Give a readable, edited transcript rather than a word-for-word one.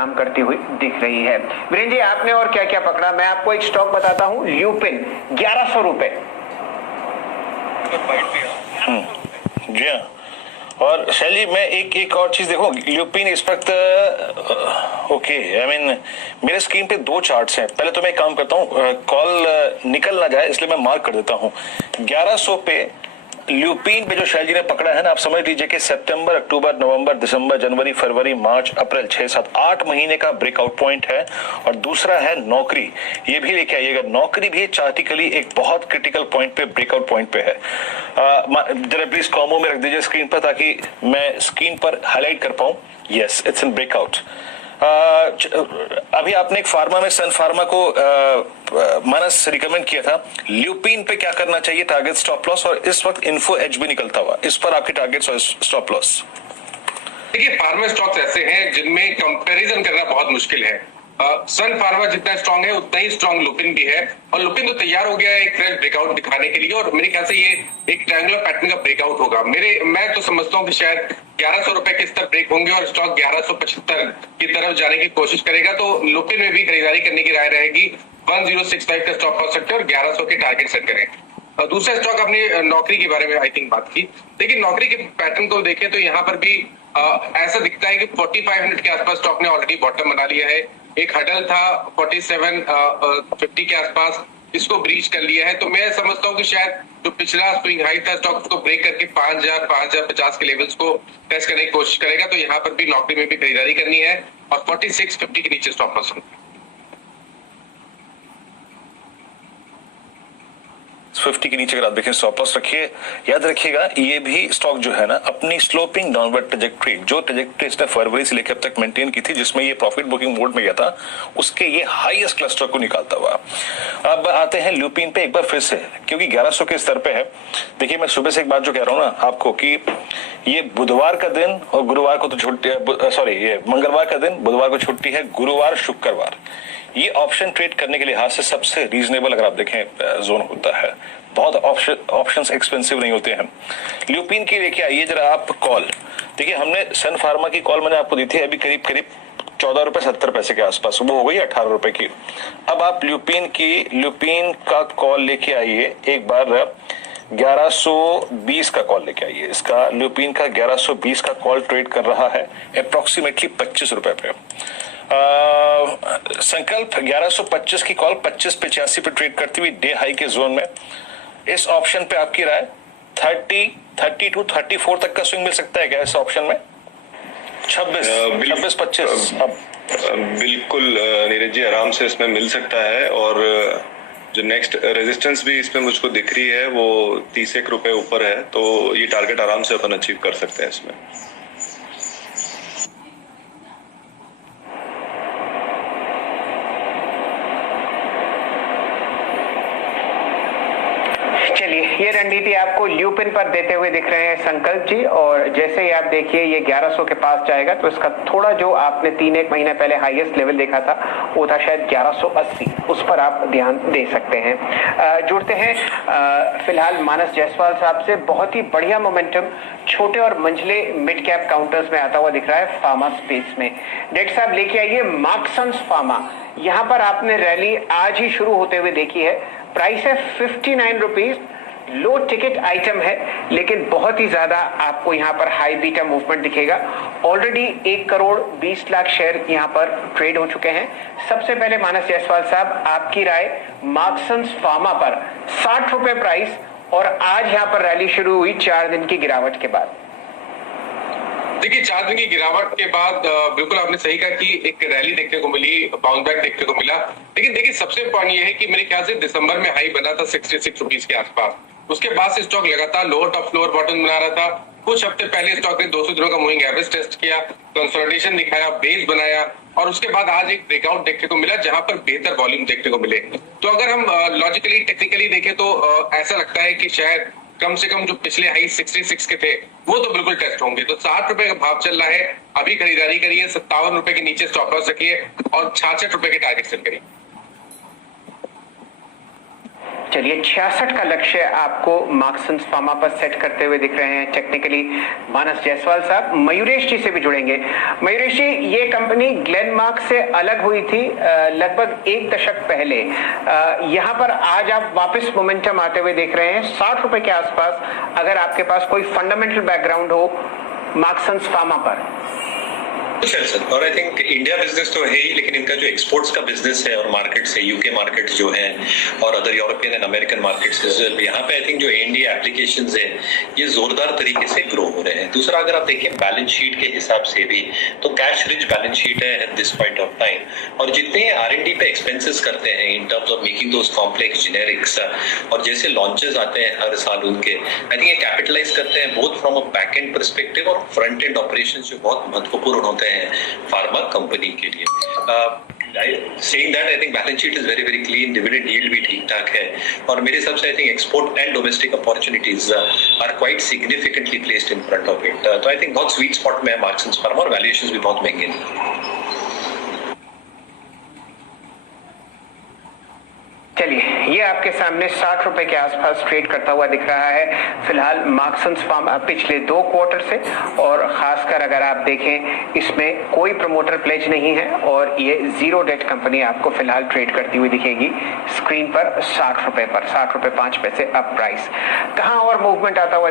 काम करती हुई दिख रही है। वीरेंद्र जी, आपने और क्या क्या पकड़ा? मैं आपको एक स्टॉक बताता हूं, ल्यूपिन 1100 रुपए। जी हाँ, और शैली मैं एक और चीज देखो, ल्यूपिन इस वक्त ओके, आई मीन मेरे स्क्रीन पे दो चार्ट्स हैं। पहले तो मैं एक काम करता हूँ, कॉल निकल ना जाए इसलिए मैं मार्क कर देता हूँ 1100 पे ल्यूपिन पे जो शैली ने पकड़ा है ना, आप समझ लीजिए कि सितंबर, अक्टूबर, नवंबर, दिसंबर, जनवरी, फरवरी, मार्च, अप्रैल, 6-7-8 महीने का ब्रेकआउट पॉइंट है। और दूसरा है नौकरी, ये भी लेके आइएगा, नौकरी भी चार्टिकली एक बहुत क्रिटिकल पॉइंट पे, ब्रेकआउट पॉइंट पे है। जरा प्लीज कॉमो में रख दीजिए स्क्रीन पर ताकि मैं स्क्रीन पर हाईलाइट कर पाऊं। Yes, it's in breakout. अभी आपने एक फार्मा में सन फार्मा को मानस रिकमेंड किया था, ल्यूपिन पे क्या करना चाहिए, टारगेट स्टॉप लॉस, और इस वक्त इन्फो एज भी निकलता हुआ, इस पर आपके टारगेट स्टॉप लॉस? देखिए, फार्मा स्टॉक्स ऐसे हैं जिनमें कंपैरिजन करना बहुत मुश्किल है। सन फार्मा जितना स्ट्रांग है उतना ही स्ट्रांग लुपिन भी है, और लुपिन तो तैयार हो गया है एक फ्रेश ब्रेकआउट दिखाने के लिए, और मेरे ख्याल से ये एक ट्रायंगुलर पैटर्न का ब्रेकआउट होगा। मैं तो समझता हूँ कि शायद 1100 रुपए के स्तर ब्रेक होंगे और स्टॉक 1175 की तरफ जाने की कोशिश करेगा, तो लुपिन में भी खरीदारी करने की राय रहेगी। 1065 का स्टॉप लॉस सकते हैं और 1100 के टारगेट सेट करें। दूसरा स्टॉक आपने नौकरी के बारे में आई थिंक बात की, लेकिन नौकरी के पैटर्न को देखें तो यहाँ पर भी ऐसा दिखता है कि 4500 के आसपास स्टॉक ने ऑलरेडी बॉटम बना लिया है। एक हडल था 4750 के आसपास, इसको ब्रीच कर लिया है। तो मैं समझता हूँ कि शायद जो पिछला स्विंग हाई था स्टॉक उसको ब्रेक करके 5000 5050 के लेवल्स को टेस्ट करने की कोशिश करेगा, तो यहाँ पर भी नौकरी में भी खरीदारी करनी है और 4650 के नीचे स्टॉप लॉस। 50 के नीचे अगर आप देखें स्टॉप लॉस रखिए। याद रखिएगा, ये भी स्टॉक जो है ना, अपनी स्लोपिंग डाउनवर्ड ट्रेजेक्ट्री, जो ट्रेजेक्ट्री इसने फरवरी से लेकर अब तक मेंटेन की थी, जिसमें ये प्रॉफिट बुकिंग मोड में गया था, उसके ये हाईएस्ट क्लस्टर को निकालता हुआ। अब आते हैं ल्यूपिन पे एक बार फिर से, क्योंकि 1100 के स्तर पे है। देखिए, मैं सुबह से एक बात जो कह रहा हूँ ना आपको कि ये बुधवार का दिन और गुरुवार को तो छुट्टी, सॉरी ये मंगलवार का दिन, बुधवार को छुट्टी है, गुरुवार शुक्रवार ये ऑप्शन ट्रेड करने के लिहाज से सबसे रीजनेबल अगर आप देखें जोन होता है। बहुत ऑप्शंस एक्सपेंसिव नहीं होते हैं। ल्यूपिन की लेके आइए जरा आप कॉल। देखिए, हमने सन फार्मा की कॉल मैंने आपको दी थी अभी करीब 14 रुपए 70 पैसे के आसपास, वो हो गई 18 रुपए की। अब आप ल्यूपिन का कॉल लेके आइए एक बार, 1120 का कॉल लेके आइए। इसका ल्यूपिन का 1120 का कॉल ट्रेड कर रहा है अप्रोक्सीमेटली 25 रुपए पे। संकल्प 1125 की कॉल 2585 पे ट्रेड करती हुई डे हाई के जोन में। इस ऑप्शन पे आपकी राय 30, 32, 34 तक का स्विंग मिल सकता है क्या इस ऑप्शन में? 26, 25 अब बिल्कुल नीरज जी, आराम से इसमें मिल सकता है। और जो नेक्स्ट रेजिस्टेंस भी इसमें मुझको दिख रही है वो 30 रुपए ऊपर है, तो ये टारगेट आराम से अपन अचीव कर सकते हैं इसमें। ये रणनीति आपको ल्यूपिन पर देते हुए दिख रहे हैं संकल्प जी, और जैसे ही आप देखिए ये 1100 के पास जाएगा तो इसका थोड़ा जो आपने 3-1 महीने पहले हाईएस्ट लेवल देखा था वो था शायद 1180, उस पर आप ध्यान दे सकते हैं। जुड़ते हैं फिलहाल मानस जायसवाल साहब से। बहुत ही बढ़िया मोमेंटम छोटे और मंझले मिड कैप काउंटर्स में आता हुआ दिख रहा है फार्मा स्पेस में। डेट साहब लेके आइए मार्क्संस फार्मा। यहाँ पर आपने रैली आज ही शुरू होते हुए देखी है। प्राइस है 59 रुपीज, लो टिकट आइटम है, लेकिन बहुत ही ज्यादा आपको यहाँ पर हाई बीटा मूवमेंट दिखेगा। ऑलरेडी 1 करोड़ 20 लाख शेयर यहाँ पर ट्रेड हो चुके हैं। सबसे पहले मानस जायसवाल साहब, आपकी राय मार्क्संस फार्मा पर 60 रुपए प्राइस, और आज यहाँ पर रैली शुरू हुई 4 दिन की गिरावट के बाद। देखिए, 4 दिन की गिरावट के बाद बिल्कुल आपने सही कहा कि एक रैली देखने को मिली, बाउंस बैक देखने को मिला। लेकिन देखिए, सबसे पॉइंट ये है कि मेरे ख्याल से दिसंबर में हाई बना था 66 रुपीज के आसपास। उसके बाद से स्टॉक लगातार लोअर टॉप फ्लोर बॉटम बना रहा था। कुछ हफ्ते पहले स्टॉक ने 200 दिनों का मूविंग एवरेज टेस्ट किया, कंसोलिडेशन दिखाया, बेस बनाया, और उसके बाद आज एक ब्रेकआउट देखने को मिला जहां पर बेहतर वॉल्यूम देखने को मिले। तो अगर हम लॉजिकली टेक्निकली देखें तो ऐसा लगता है कि शायद कम से कम जो पिछले हाई 66 के थे वो तो बिल्कुल टेस्ट होंगे। तो 60 रुपए का भाव चल रहा है, अभी खरीदारी करिए, 57 रुपए के नीचे स्टॉप लॉस रखिए और 66 रुपए के टारगेट सेट करिए। चलिए 66 का लक्ष्य आपको मार्क्संस फार्मा पर सेट करते हुए दिख रहे हैं टेक्निकली मानस जायसवाल साहब। मयूरेश जी से भी जुड़ेंगे। मयूरेश जी, ये कंपनी ग्लेनमार्क से अलग हुई थी लगभग 1 दशक पहले। यहाँ पर आज आप वापस मोमेंटम आते हुए देख रहे हैं 60 रुपए के आसपास, अगर आपके पास कोई फंडामेंटल बैकग्राउंड हो मार्क्संस फार्मा पर। सर, और आई थिंक इंडिया बिजनेस तो है ही, लेकिन इनका जो एक्सपोर्ट्स का बिजनेस है और मार्केट्स है, यूके मार्केट्स जो है और other European and American markets, यहाँ पे आई थिंक जो इंडिया एप्लीकेशंस है ये जोरदार तरीके से ग्रो हो रहे हैं। दूसरा, अगर आप देखें बैलेंस शीट के हिसाब से भी तो कैश रिच बैलेंस शीट है at this point of time, और जितने R&D पे एक्सपेंसेस करते हैं in terms of making those complex generics, और जैसे लॉन्चेस आते हैं हर साल उनके, आई थिंक ये कैपिटलाइज करते हैं both from a back and perspective और फ्रंट एंड ऑपरेशंस जो बहुत महत्वपूर्ण होते हैं फार्मा कंपनी के लिए। Saying that, I think balance sheet is very very clean, dividend yield भी ठीक ठाक है, और मेरे हिसाब से I think export and domestic opportunities are quite significantly placed in front of it. तो I think बहुत sweet spot में है मार्क्संस फार्मा, और वैल्यूएशंस भी बहुत महंगे हैं। चलिए, ये आपके सामने 60 रुपए के आसपास ट्रेड करता हुआ दिख रहा है फिलहाल मार्क्संस फार्मा पिछले 2 क्वार्टर से, और खासकर अगर आप देखें इसमें कोई प्रमोटर प्लेज नहीं है और ये 0 डेट कंपनी आपको फिलहाल ट्रेड करती हुई दिखेगी स्क्रीन पर 60 रुपए पर, 60 रुपए 5 पैसे अप प्राइस। कहां और मूवमेंट आता हुआ